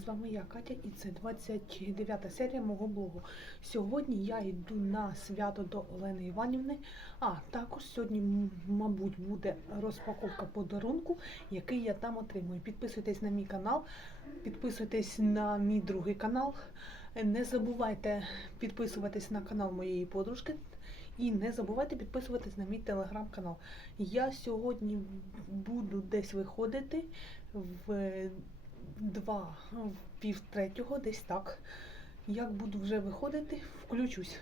з вами я, Катя, і це 29 серія мого блогу. Сьогодні я йду на свято до Олени Іванівни, а також сьогодні, мабуть, буде розпаковка подарунку, який я там отримую. Підписуйтесь на мій канал, підписуйтесь на мій другий канал. Не забувайте підписуватись на канал моєї подружки. І не забувайте підписуватись на мій телеграм-канал. Я сьогодні буду десь виходити в два, пів третього, десь так. Як буду вже виходити, включусь.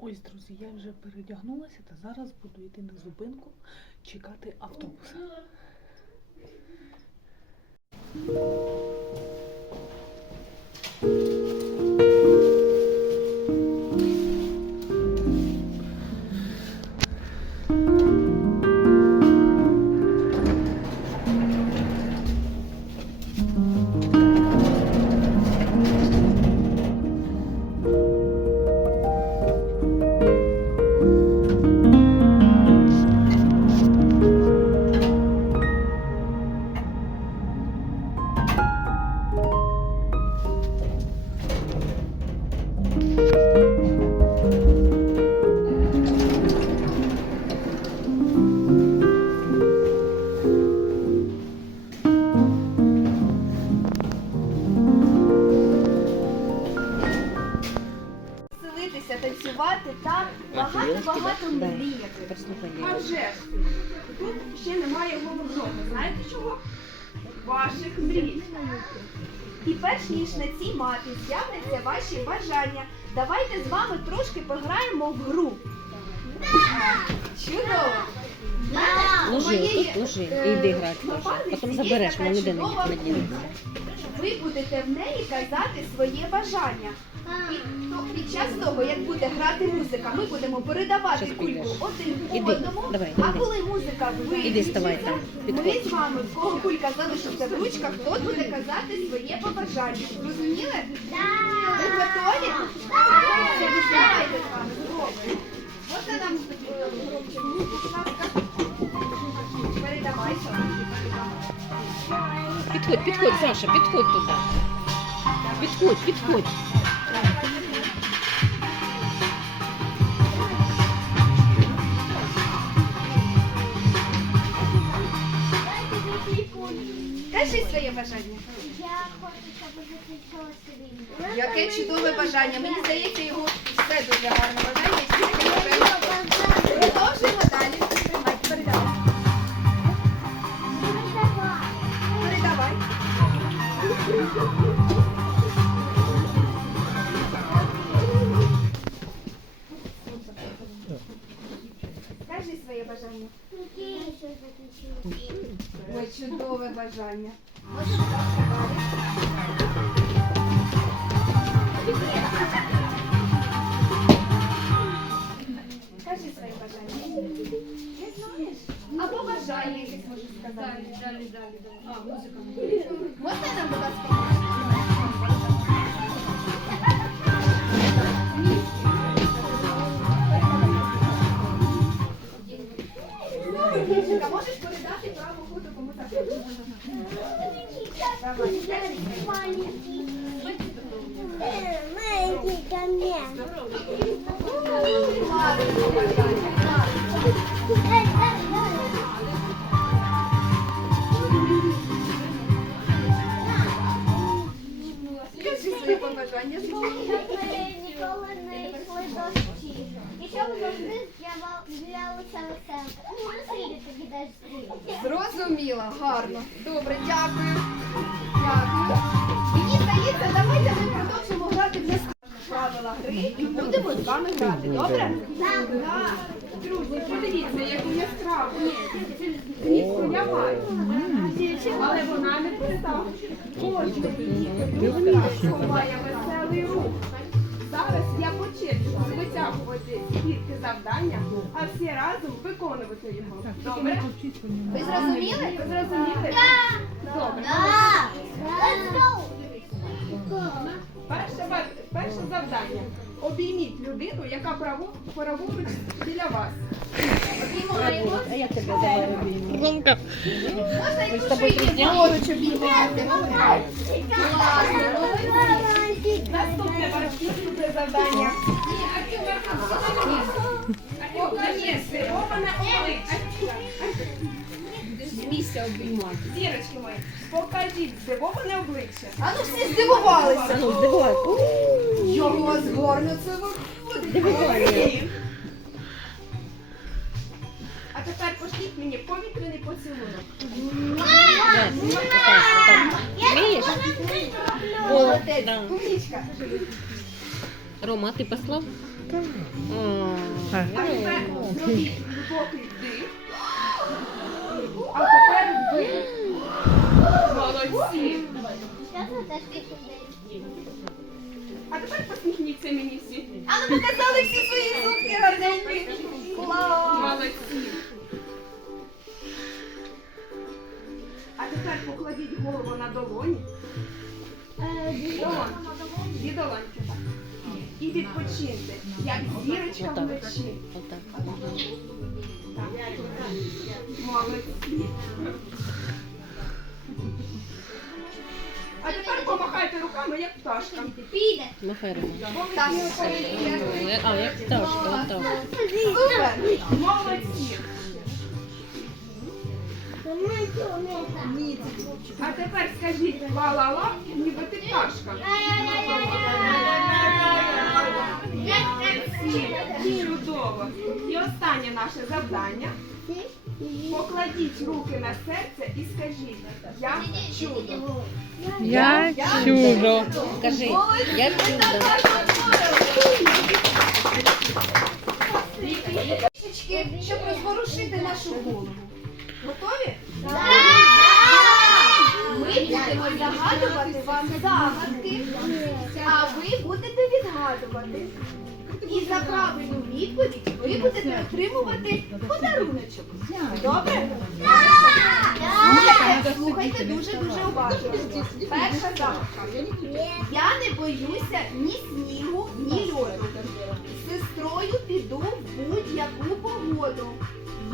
Ось, друзі, я вже передягнулася та зараз буду йти на зупинку чекати автобуса. Веселитися, перш ніж на цій мапі з'являться ваші бажання, давайте з вами трошки пограємо в гру. Чудово! Моєї, тут ложи е, і грати Потім забереш, така воно не. Ви будете в неї казати своє бажання. І то під час того, як буде грати музика, ми будемо передавати Щас кульку підеш. один Іди, одному. давай, А іди. коли музика Іди, ставай там, ми підходь. з вами, в кого кулька залишиться в ручках, хто буде казати своє побажання. Зрозуміли? Ви готові? Давайте з вами спробуємо. Можна нам е, будь ласка? Підходь, підходь, Саша, підходь туди. Підходь, підходь. Кажи своє бажання. Я хочу, щоб закінчилося війна. Яке чудове бажання. Мені здається, його все дуже гарне бажання. Продовжуємо далі. Передавай. Кажи своє бажання. Ой, чудове бажання. Можеш далі. Кажи своє бажання. Не знаєш? Або бажання якесь можеш сказати. Далі, далі, далі. А, музика. Можна нам, будь ласка, гри і будемо з вами грати. Добре? Так. Друзі, подивіться, яку яскраву. Книжку я бачу. Але вона не проста. Очі її має веселий рух. Зараз я по черзі витягувати тільки завдання, а всі разом виконувати його. Добре? Ви зрозуміли? Ви зрозуміли? Добре. Let's go! Перше, перше завдання. обійміть людину, яка право, праворуч біля вас. А я тебе давай обійму. Можна ще її обіймати. Наступне наступне завдання. Місця обіймати. Зірочки мої, покажіть здивоване обличчя. А ну всі здивувалися. Ну, здивувай. Його згорно це виходить. А тепер пошліть мені повітряний поцілунок. Вмієш? Молодець. Рома, ти послав? Так. А тепер зробіть глибокий вдих. А тепер видих. Молодці. А тепер посміхніться мені всі. А ну показали всі свої зубки гарненькі. Клас. Молодці. А тепер покладіть голову на долоні. Дві долоньки так. І відпочиньте, як зірочка вночі. Отак. Молодці. А тепер помахайте руками, як пташка. Піде. Махай Рома. А, як пташка, отак. Супер. Молодці. А тепер скажіть ла-ла-ла, ніби ти пташка. Чудово. І останнє наше завдання. Покладіть руки на серце і скажіть, я чудо. Я чудо. Кажи, як чудо. Трішечки, щоб розворушити нашу голову. Готові? Ми будемо загадувати вам загадки, а ви будете відгадувати. І за правильну відповідь ви будете отримувати подаруночок. Добре? Слухайте, слухайте дуже-дуже уважно. Перша загадка. Я не боюся ні снігу, ні льоду. З сестрою піду в будь-яку погоду.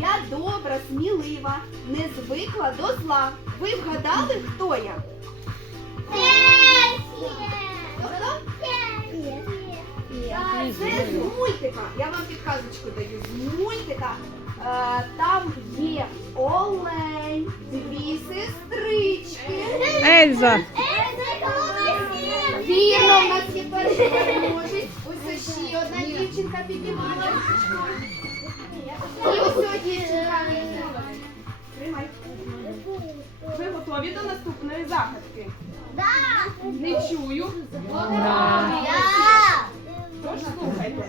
Я добра, смілива, не звикла до зла. Ви вгадали, хто я? Хто? Це з мультика. Я вам підказочку даю. З мультика. Е, там є олень, дві сестрички. Ельза. Вірно, в нас є перший переможець. Ось ще одна дівчинка піднімає. І ось ця дівчинка. Тримай. Ви готові до наступної загадки? Не чую. Тож слухайте,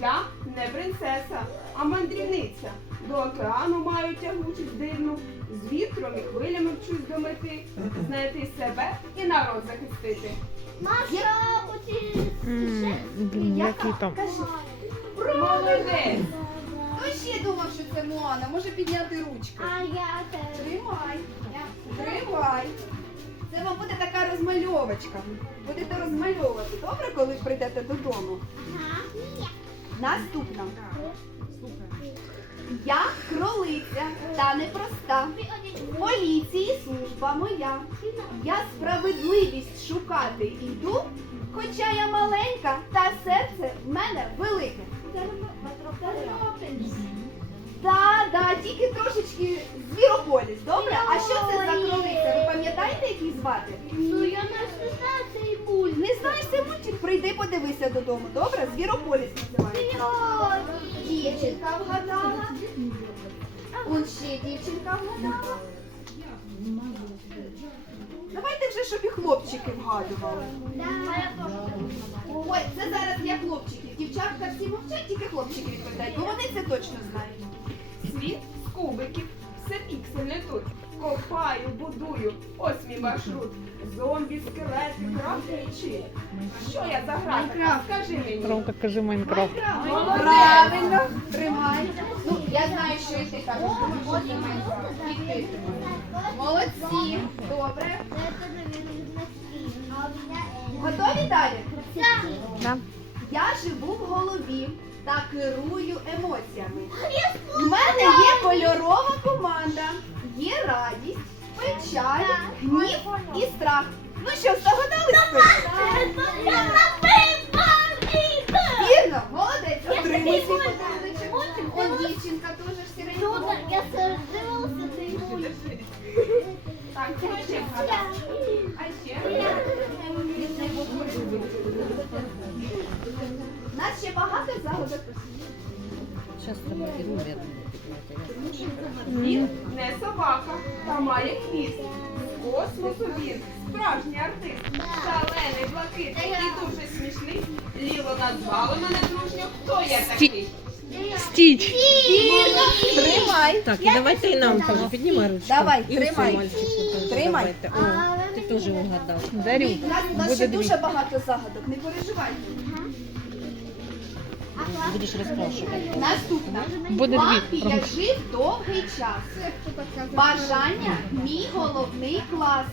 я не принцеса, а мандрівниця. До океану маю тягучість дивну, з вітром і хвилями вчусь до мети, знайти себе і народ захистити. Який там? Молодець! Хто ще думав, що це Моана? Може підняти ручку. Тримай. Тримай. Це вам буде така розмальовочка. Будете розмальовувати. Добре, коли прийдете додому? Наступна. Я кролиця та непроста. Поліції служба моя. Я справедливість шукати йду, хоча я маленька, та серце в мене велике. Так, да, тільки трошечки звірополіс, добре? А що це за кролиця? Пам'ятаєте, як її звати? Ну я не знаю цей мульт. Не знаєш цей мультик? Прийди, подивися додому, добре? Звірополіс називається. Дівчинка вгадала. Он ще дівчинка вгадала. Давайте вже, щоб і хлопчики вгадували. Ой, це зараз для хлопчиків. Дівчатка всі мовчать, тільки хлопчики відповідають, бо вони це точно знають. Світ з кубиків, все піксельне тут. Копаю, будую, ось мій маршрут. Зомбі, скелети, крафтичі. Що я за гра? Скажи мені. Ромка, кажи Майнкрафт. Правильно, тримай. Ну, я знаю, що і ти кажеш, що Майнкрафт. І ти тримай. Молодці, добре. Готові далі? Я живу в голові та керую емоціями. В мене є кольорова команда, є радість, печаль, гнів і страх. Ну що, здогадались? Вірно, молодець, отримуй свій подарунок. Он дівчинка теж сіренька. Я дивилася цей мультик. Так, хто ще вгадав? А ще? Нас ще багато загадок. Тебе підмет. Він не собака, та має хвіст. З космосу він справжній артист. Шалений, блакитний і дуже смішний. Ліло назвали мене дружньо. Хто я такий? Стіч. Тримай. Так, і давайте і нам теж піднімай ручку. Давай, І тримай. мальчику теж Тримай. давайте. О, ти теж угадав. Дарю. У нас, у нас ще дуже багато загадок, не переживай. Будеш розпрошувати. Наступна. Буде Папі дві. я жив довгий час. Бажання мій головний клас.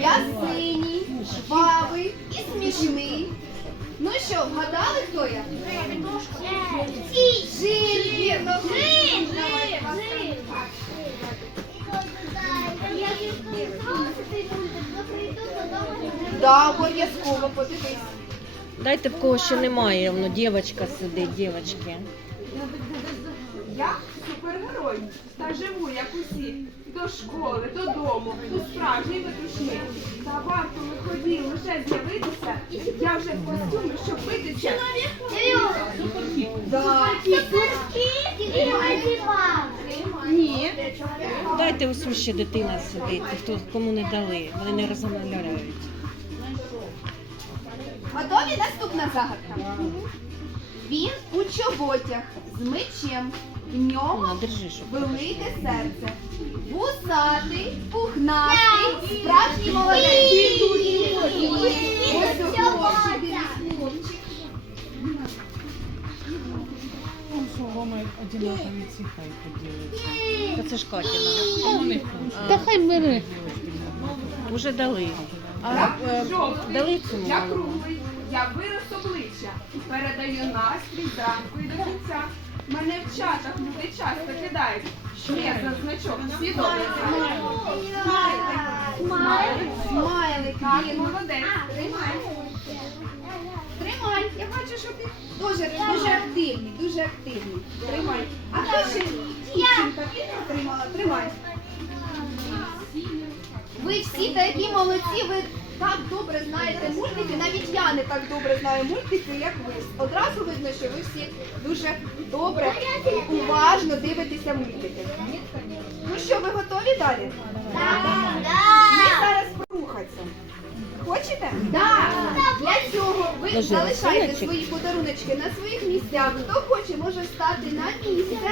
Я синій, жвавий і смішний. Ну що, вгадали, хто я? Жив, вірно. Давай, вас Да, обов'язково подивись. Дайте в кого ще немає, воно дівчинка сидить, дівчатки. Я супергерой. Та живу, як усі. До школи, додому, у справжній метушні. Та варто виході лише з'явитися. Я вже в костюмі, щоб битися. Да. Ні. Дайте ось ще дитина сидить, хто кому не дали, вони не розмовляють. Готові? Наступна загадка. Він у чоботях з мечем. В щоб. велике серце. Вусатий, пухнастий, справжній молодець. Ось у очі, дивись, хлопчик. Та це ж Катіна. Та хай бери. Уже дали. А, е, дали цьому я вирос обличчя. Передаю настрій зранку і до кінця. Мене в чатах люди часто кидають. Що я за значок? Всі добре. Смайлик, Так, молодець. Тримай. Я бачу, що ти дуже, дуже активний, дуже активний. Тримай. А хто ще дівчинка вірно тримала? Тримай. Ви всі такі молодці, ви так добре знаєте мультики. Навіть я не так добре знаю мультики, як ви. Одразу видно, що ви всі дуже добре, уважно дивитеся мультики. Ну що, ви готові далі? Ми зараз порухатися. Хочете? Так. Для цього ви залишайте свої подаруночки на своїх місцях. Хто хоче, може стати на місце,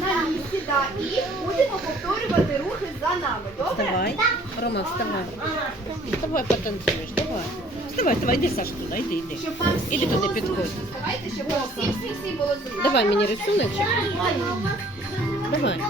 на місці, да, і будемо повторювати рухи за нами. Добре? Вставай. Рома, вставай. Вставай, потанцюєш, давай. Вставай, вставай, йди, Саш, туди, йди, йди. Щоб вам всі Іди туди, було підходь. зручно. Давайте, щоб вам всі, всі, всі було зручно. Давай мені рисуночок. Давай.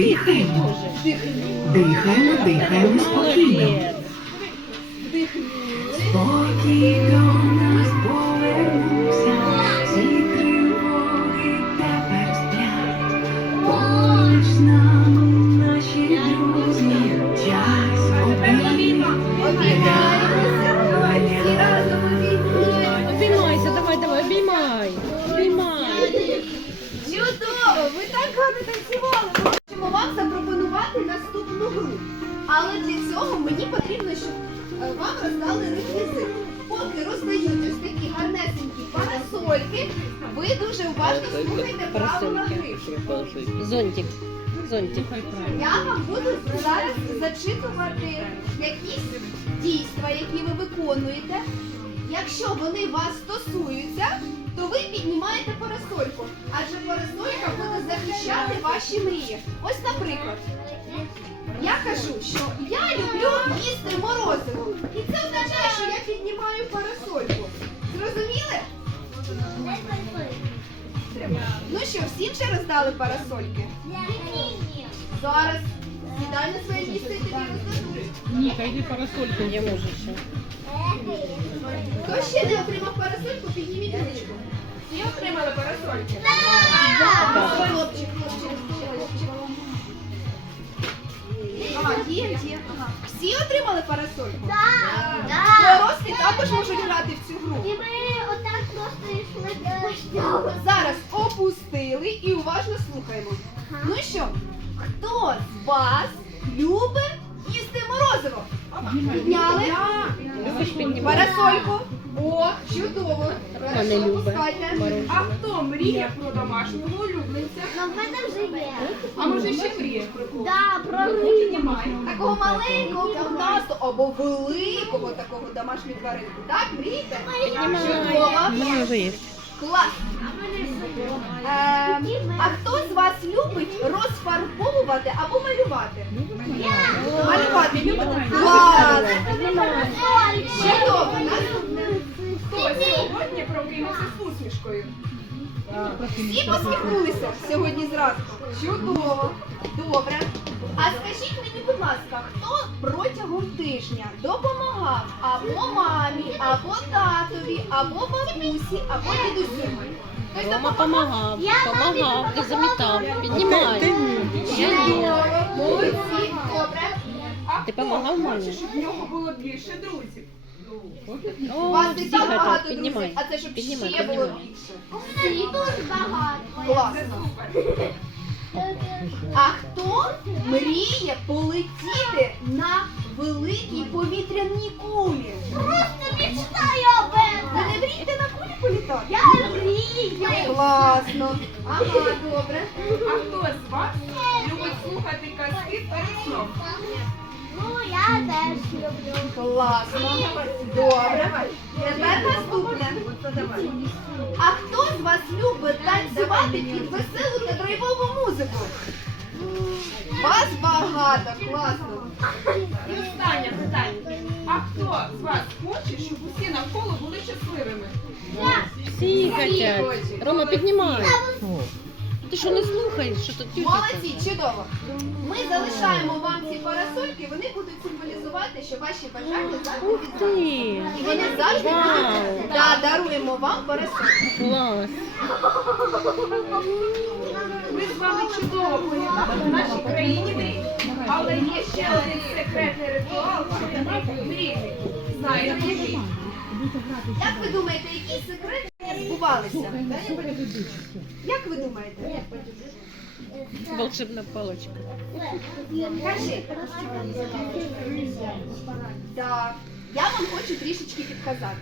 Дихаємо. Дихаємо, дихаємо спокійно. Наступну гру. Але для цього мені потрібно, щоб е, вам роздали реквізит. Поки роздають ось такі гарнесенькі парасольки, ви дуже уважно слухайте правила гри. Зонтик. Зонтик. Я вам буду зараз зачитувати якісь дійства, які ви виконуєте. Якщо вони вас стосуються, то ви піднімаєте парасольку, адже парасолька буде захищати ваші мрії. Ось, наприклад, я кажу, що я люблю їсти морозиво. І це означає, що я піднімаю парасольку. Зрозуміли? Ну що, всім вже роздали парасольки? Зараз сідай на своє місце і тобі роздадуть. Я можу ще. Хто ще не отримав парасольку, підніміть ручку. Всі отримали парасольки? Хлопчик, хлопчик, хлопчик. А, є, є. Ага. Всі отримали парасольку? Дорослі також можуть грати в цю гру. І ми отак просто йшли до Зараз опустили і уважно слухаємо. Ну що, хто з вас любить їсти морозиво? Підняли? Парасольку. О, чудово. Хорошо, не. А хто мріє про домашнього улюбленця? Ну, в мене вже є. А може ще мріє про кого? Да, про Піднімай. Такого маленького пухнастого або великого такого домашнього тваринку. Так, мрієте? Чудово. мене вже є. Клас. Ем, а хто з вас любить розфарбовувати або малювати? Малювати любите? Клас. Чудово. Наступне. Хто сьогодні прокинувся з усмішкою? Всі посміхнулися сьогодні зранку. Чудово. Добре. А скажіть мені, будь ласка, хто протягом тижня допомагав або мамі, або татові, або бабусі, або дідусю? Хтось допомагав? помагав, помагав, ти замітав. Ні. Чудово. Молодці. Добре. А Ти хто помагав мамі? хоче, щоб в нього було більше друзів? У вас і так багато друзів, а це щоб Піднімай, ще було піднімай. більше. У мене дуже багато. Клас. Це супер. А хто мріє полетіти на великій повітряній кулі? Просто мечтаю об Ви этом. не мрієте на кулі політати? Я мрію. Класно. Ага, добре. А хто з вас любить слухати казки перед сном? Ну, я теж люблю. Класно. Добре. Тепер наступне. А хто з вас любить танцювати під веселу та драйвову музику? Вас багато, класно. І останнє питання. А хто з вас хоче, щоб усі навколо були щасливими? Всі хотять. Рома, піднімай. Ти що не слухаєш? Що тут тютя? Молодці, чудово. Ми залишаємо вам ці парасольки, вони будуть символізувати, що ваші бажання завжди Ух ти. І вони завжди Вау. будуть. Да, даруємо вам парасоль. Клас. Ми з вами чудово поєднали в нашій країні мрій. Але є ще один секретний ритуал мрійний. Знаєте який? Як ви думаєте, які секрети збувалися? Як ви думаєте? Волшебна паличка. Кажи. Так, я вам хочу трішечки підказати.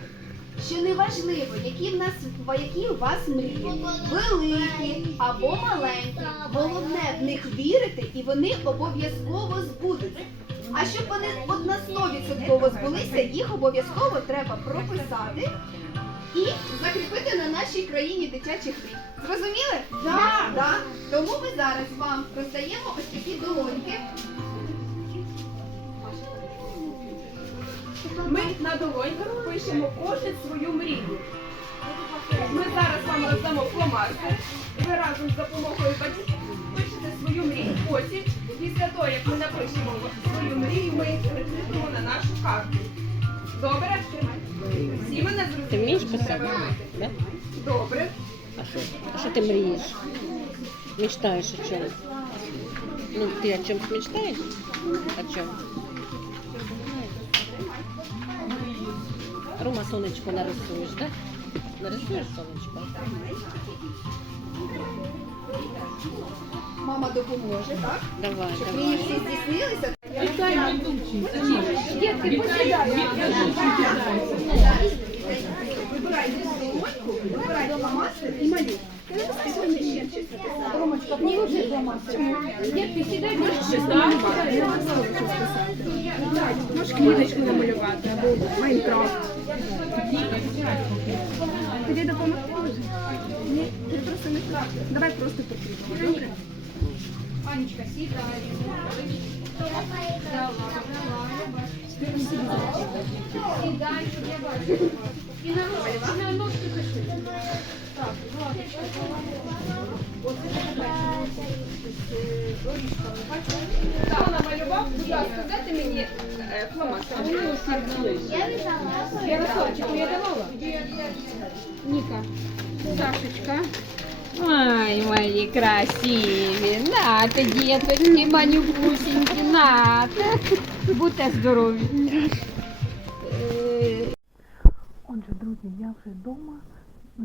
Що неважливо, які в нас які у вас мрії, великі або маленькі. Головне в них вірити, і вони обов'язково збудуться. А щоб вони от на 100% збулися, їх обов'язково треба прописати і закріпити на нашій країні дитячих мрій. Зрозуміли? Так. Да. Тому ми зараз вам роздаємо ось такі долоньки. Ми на долоньках пишемо кожен свою мрію. Ми зараз вам роздамо фломастер. Ви разом з допомогою батьків пишете свою мрію. Потім, після того, як ми напишемо свою мрію, ми прикріпимо на нашу карту. Добре? Ти вмієш писати? Да? Добре. А що? А що ти мрієш? Мечтаєш о чому? Ну, ти о чомусь мечтаєш? О чому? Рома сонечко нарисуєш, да? Нарисуєш сонечко? Мама допоможе, так? Давай, Щоб давай. мрії всі здійснилися. Дітки, посідайте. Вибирайте долоньку, вибирайте фломастер і малюйте. Дітки, сідай, можеш щось намалювати. Можеш квіточку намалювати або Майнкрафт. Тобі просто не. Давай просто покріпимо. Анечка, сідай. Сідай, щоб я бачила. І на ножки, і на ножки пиши. Так, ладочка. Хто намалював, будь ласка, дайте мені е, фломастер. Ярославчику я давала? Ніка. Сашечка. Ай, мої красиві, нате, діточки, манюбусінькі, нате. Будьте здорові. Отже, друзі, я вже вдома.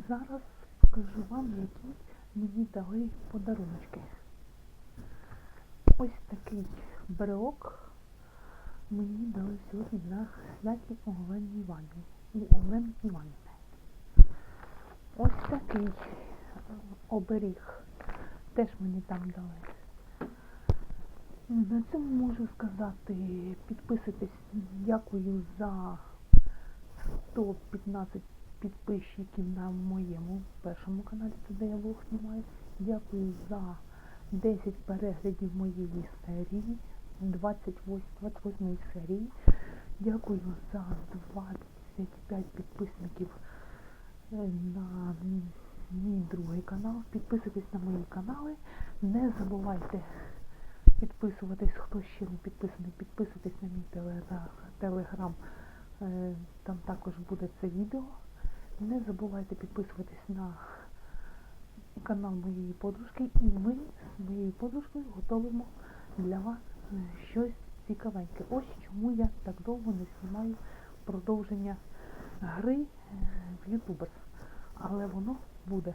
Зараз покажу вам, які мені дали подарунки. Ось такий брелок мені дали сьогодні на святі Олені Іванівні. У Олени Іванівни. Ось такий оберіг. Теж мені там дали. На цьому можу сказати, підписуйтесь, дякую за 115 підписчиків на моєму першому каналі, це де я влог знімаю. Дякую за 10 переглядів моєї серії, 28, 28 серії. Дякую за 25 підписників е, на канал. Підписуйтесь на мої канали. Не забувайте підписуватись, хто ще не підписаний, підписуйтесь на мій телеграм. Е, Там також буде це відео. Не забувайте підписуватись на канал моєї подружки, і ми з моєю подружкою готуємо для вас е, щось цікавеньке. Ось чому я так довго не знімаю продовження гри е, в Ютуберс. Але воно буде.